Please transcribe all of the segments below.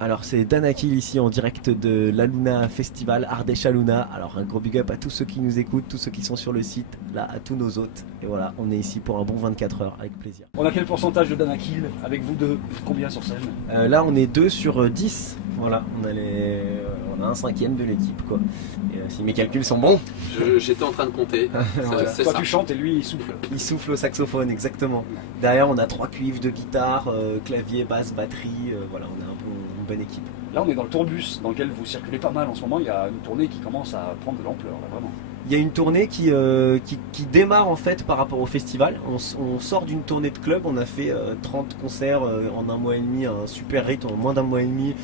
Alors c'est Dan Akil ici en direct de la Luna Festival, Ardèche Luna. Alors un gros big up à tous ceux qui nous écoutent, tous ceux qui sont sur le site, là à tous nos hôtes. Et voilà, on est ici pour un bon 24 heures avec plaisir. On a quel pourcentage de Danakil avec vous deux? Combien sur scène? Là on est 2 sur 10. Voilà, on a un cinquième de l'équipe quoi. Et si mes calculs sont bons, J'étais en train de compter. Voilà. C'est Toi ça. tu chantes et lui il souffle. il souffle au saxophone exactement. Derrière on a 3 cuivres de guitare, clavier, basse, batterie. Voilà, on a un peu une bonne équipe. Là on est dans le tourbus dans lequel vous circulez pas mal en ce moment. Il y a une tournée qui commence à prendre de l'ampleur là vraiment. Il y a une tournée qui démarre en fait par rapport au festival. On sort d'une tournée de club, on a fait 30 concerts en un mois et demi, un super rythme en moins d'un mois et demi.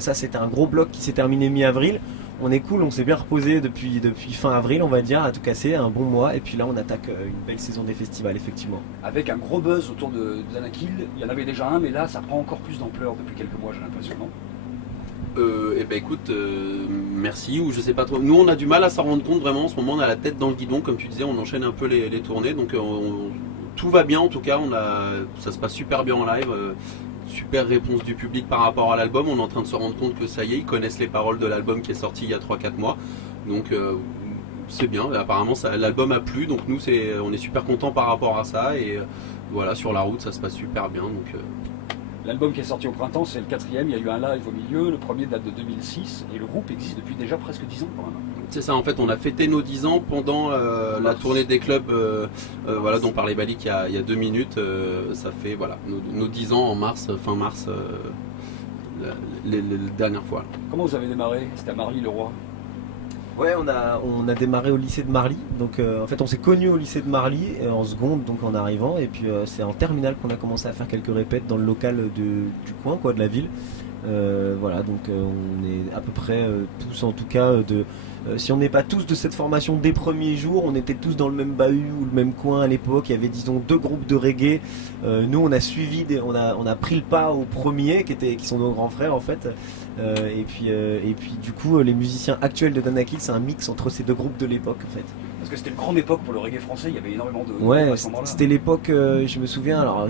Ça c'était un gros bloc qui s'est terminé mi-avril. On est cool, on s'est bien reposé depuis fin avril on va dire, à tout casser, un bon mois. Et puis là on attaque une belle saison des festivals effectivement. Avec un gros buzz autour de Danakil. Il y en avait déjà un mais là ça prend encore plus d'ampleur depuis quelques mois j'ai l'impression, non? Eh ben écoute, merci, ou je sais pas trop. Nous on a du mal à s'en rendre compte vraiment, en ce moment on a la tête dans le guidon, comme tu disais, on enchaîne un peu les tournées, donc tout va bien en tout cas, ça se passe super bien en live, super réponse du public par rapport à l'album, on est en train de se rendre compte que ça y est, ils connaissent les paroles de l'album qui est sorti il y a 3-4 mois, donc c'est bien, apparemment l'album a plu, donc nous on est super contents par rapport à ça, et voilà, sur la route ça se passe super bien, donc... L'album qui est sorti au printemps c'est le quatrième, il y a eu un live au milieu, le premier date de 2006 et le groupe existe depuis déjà presque 10 ans quand même. C'est ça, en fait, on a fêté nos 10 ans pendant la tournée des clubs voilà, dont parlait Balik il y a 2 minutes. Ça fait voilà, nos 10 ans en mars, fin mars, les dernières fois. Comment vous avez démarré? C'était à Marly-le-Roi. Ouais, on a démarré au lycée de Marly. Donc en fait on s'est connus au lycée de Marly en seconde donc en arrivant et puis c'est en terminale qu'on a commencé à faire quelques répètes dans le local du coin quoi de la ville. Voilà donc on est à peu près tous en tout cas si on n'est pas tous de cette formation dès premiers jours, on était tous dans le même bahut ou le même coin à l'époque. Il y avait disons 2 groupes de reggae. Nous on a suivi, on a pris le pas aux premiers qui sont nos grands frères en fait. Et puis du coup les musiciens actuels de Danakil c'est un mix entre ces 2 groupes de l'époque en fait. Parce que c'était une grande époque pour le reggae français, il y avait énormément de Ouais, à ce moment-là. c'était l'époque, je me souviens, alors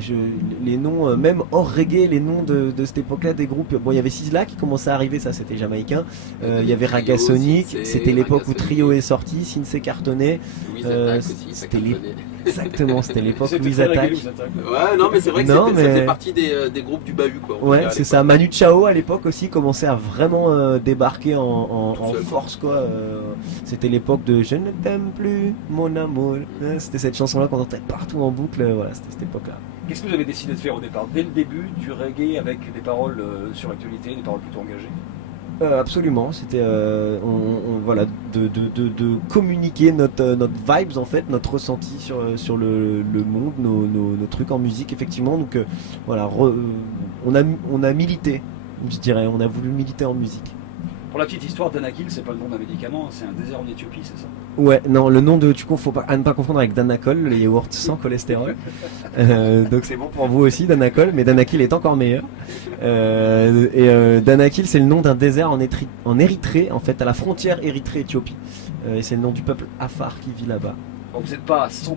les noms, même hors reggae, les noms de cette époque-là des groupes, bon il y avait Sizzla qui commençait à arriver, ça c'était jamaïcain, il y avait Raga Sonic, c'était l'époque où Trio est sorti, Sinsé cartonné, Louise Attaque aussi, ça c'était cartonnait. exactement, c'était l'époque C'était Louise très reggae, Attaque. Louise Attaque. Ouais, non, mais c'est vrai que Non, ça mais- faisait partie des groupes du bahut, quoi. en tout Ouais, cas, à c'est ça. l'époque. Manu Chao à l'époque aussi commençait à vraiment débarquer en Tout seul. force quoi. C'était l'époque de Je ne t'aime plus, mon amour. C'était cette chanson-là qu'on entendait partout en boucle. Voilà, c'était cette époque-là. Qu'est-ce que vous avez décidé de faire au départ? Dès le début du reggae avec des paroles sur l'actualité, des paroles plutôt engagées? Absolument. C'était voilà de communiquer notre vibes en fait, notre ressenti sur le monde, nos trucs en musique effectivement. Donc voilà, on a milité, je dirais. On a voulu militer en musique. Pour la petite histoire, Danakil, c'est pas le nom d'un médicament, c'est un désert en Éthiopie, c'est ça? Ouais, non, le nom faut pas, à ne pas confondre avec Danacol, le yaourt sans cholestérol. Donc c'est bon pour vous aussi, Danacol, mais Danakil est encore meilleur. Danakil, c'est le nom d'un désert en Érythrée, en fait, à la frontière Érythrée-Éthiopie. Et c'est le nom du peuple Afar qui vit là-bas. Donc vous n'êtes pas à 100%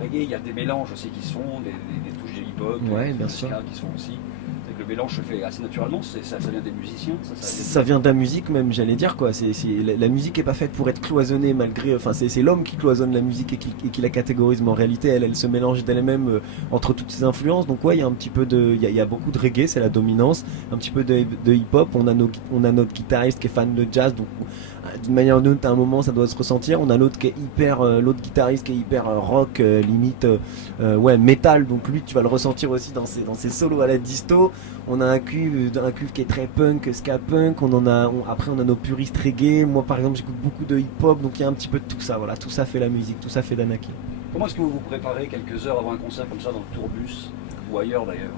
reggae, il y a des mélanges aussi qui se font, des touches de hip-hop, Ouais, des bien touches sûr. de ska qui se font aussi. C'est que le mélange se fait assez naturellement, ça vient des musiciens, Ça vient de la musique même, j'allais dire quoi. La musique est pas faite pour être cloisonnée malgré. Enfin, c'est l'homme qui cloisonne la musique et qui la catégorise, mais en réalité, elle se mélange d'elle-même entre toutes ses influences. Donc ouais, il y a un petit peu il y a beaucoup de reggae, c'est la dominance. Un petit peu de hip-hop. On a notre guitariste qui est fan de jazz, donc d'une manière ou d'une autre, à un moment, ça doit se ressentir. On a l'autre qui est l'autre guitariste qui est hyper rock, limite ouais métal. Donc lui, tu vas le ressentir aussi dans ses solos à la disto. On a un cuivre qui est très punk, ska punk. Après on a nos puristes reggae. Moi par exemple j'écoute beaucoup de hip hop, donc il y a un petit peu de tout ça. Voilà, tout ça fait la musique, tout ça fait Danakil. Comment est-ce que vous vous préparez quelques heures avant un concert comme ça dans le tourbus ou ailleurs d'ailleurs?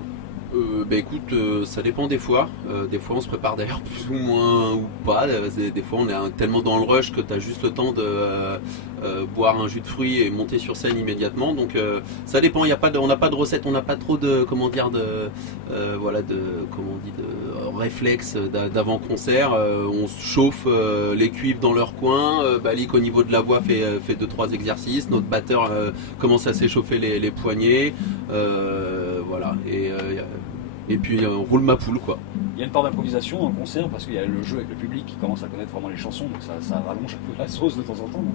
Bah écoute, ça dépend des fois. Des fois on se prépare d'ailleurs plus ou moins ou pas. Des fois on est tellement dans le rush que tu as juste le temps de boire un jus de fruits et monter sur scène immédiatement. Donc ça dépend, on n'a pas de recette, on n'a pas trop de comment dire voilà comment on dit de réflexe d'avant-concert. On se chauffe les cuivres dans leur coin. Balik au niveau de la voix fait 2-3 exercices. Notre batteur commence à s'échauffer les poignets. Voilà. et puis on roule ma poule quoi. Il y a une part d'improvisation dans le concert parce qu'il y a le jeu avec le public qui commence à connaître vraiment les chansons, donc ça rallonge un peu la sauce de temps en temps. Non?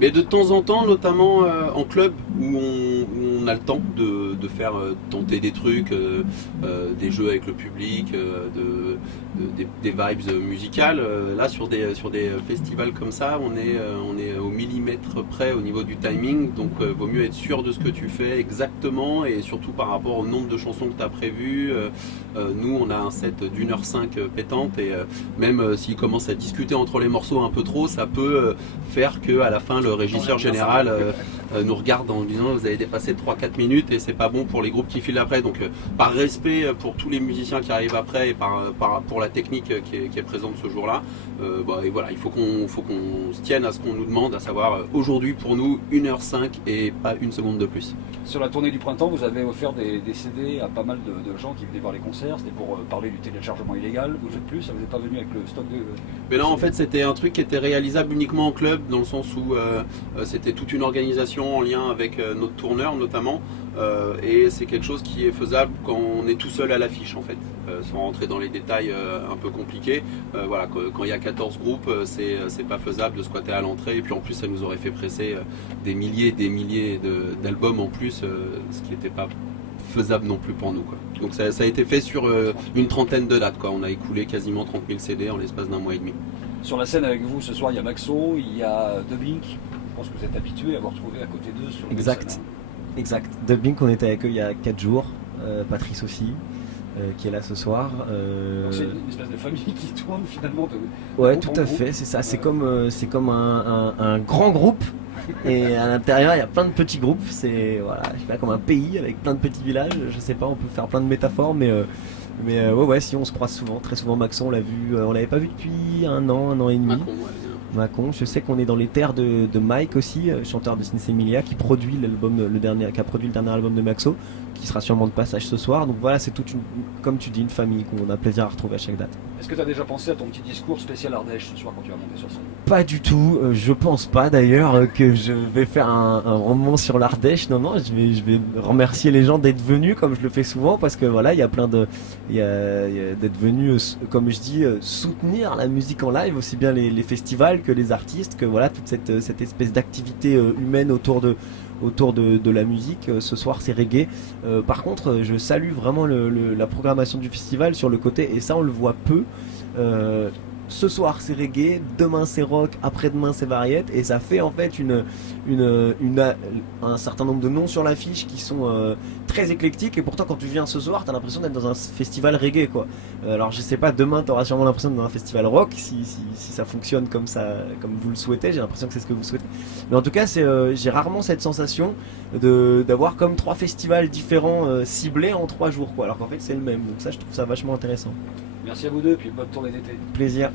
Mais de temps en temps, notamment en club, où on a le temps de faire tenter des trucs, des jeux avec le public, des vibes musicales. Là, sur des festivals comme ça, on est au millimètre près au niveau du timing, donc vaut mieux être sûr de ce que tu fais exactement, et surtout par rapport au nombre de chansons que tu as prévues. Nous, on a un set d'1h05 pétante, et même s'ils commencent à discuter entre les morceaux un peu trop, ça peut faire qu'à la fin, le régisseur général nous regarde en disant vous avez dépassé 3-4 minutes et c'est pas bon pour les groupes qui filent après. Donc par respect pour tous les musiciens qui arrivent après et pour la technique qui est présente ce jour-là, et voilà, il faut qu'on se tienne à ce qu'on nous demande, à savoir aujourd'hui pour nous 1h05 et pas une seconde de plus. Sur la tournée du printemps, vous avez offert des CD à pas mal de gens qui venaient voir les concerts. C'était pour parler du téléchargement illégal. Vous le faites plus? Ça vous est pas venu avec le stock de... Mais là en fait c'était un truc qui était réalisable uniquement en club, dans le sens où c'était toute une organisation en lien avec notre tourneur notamment, et c'est quelque chose qui est faisable quand on est tout seul à l'affiche en fait, sans rentrer dans les détails un peu compliqués. Voilà, quand il y a 14 groupes, c'est pas faisable de squatter à l'entrée, et puis en plus ça nous aurait fait presser des milliers et des milliers d'albums en plus, ce qui n'était pas faisable non plus pour nous quoi. Donc ça a été fait sur une trentaine de dates quoi. On a écoulé quasiment 30 000 CD en l'espace d'un mois et demi. Sur la scène avec vous ce soir, il y a Maxo, il y a Dubbink. Je pense que vous êtes habitué à vous retrouver à côté d'eux sur le Exact. scène, hein. Exact. Dubbink, on était avec eux il y a 4 jours. Patrice aussi, qui est là ce soir. Donc c'est une espèce de famille qui tourne finalement. Ouais, groupe tout en à groupe. fait, c'est ça. C'est comme un grand groupe. Et à l'intérieur, il y a plein de petits groupes. C'est voilà, je sais pas, comme un pays avec plein de petits villages. Je sais pas, on peut faire plein de métaphores, mais ouais, si on se croise souvent, très souvent. Maxon, on l'a vu, on l'avait pas vu depuis un an et demi. Macron, ouais, bien. Macon, je sais qu'on est dans les terres de Mike aussi, chanteur de Sinsemilia, qui produit qui a produit le dernier album de Maxo, qui sera sûrement de passage ce soir. Donc voilà, c'est toute une, comme tu dis, une famille qu'on a plaisir à retrouver à chaque date. Est-ce que tu as déjà pensé à ton petit discours spécial Ardèche ce soir quand tu vas monter sur scène? Pas du tout, je pense pas d'ailleurs que je vais faire un roman sur l'Ardèche. Non, je vais remercier les gens d'être venus comme je le fais souvent, parce que voilà, il y a plein de, il y a d'être venus, comme je dis, soutenir la musique en live, aussi bien les festivals que les artistes, que voilà, toute cette espèce d'activité humaine autour de la musique. Ce soir c'est reggae. Par contre, je salue vraiment la programmation du festival sur le côté, et ça on le voit peu. Ce soir c'est reggae, demain c'est rock, après-demain c'est variette, et ça fait en fait un certain nombre de noms sur l'affiche qui sont très éclectiques, et pourtant quand tu viens ce soir t'as l'impression d'être dans un festival reggae quoi. Alors je sais pas, demain t'auras sûrement l'impression d'être dans un festival rock si ça fonctionne comme ça, comme vous le souhaitez. J'ai l'impression que c'est ce que vous souhaitez, mais en tout cas j'ai rarement cette sensation d'avoir comme 3 festivals différents ciblés en 3 jours quoi, alors qu'en fait c'est le même. Donc ça, je trouve ça vachement intéressant. Merci à vous deux, puis bonne tournée d'été. Plaisir.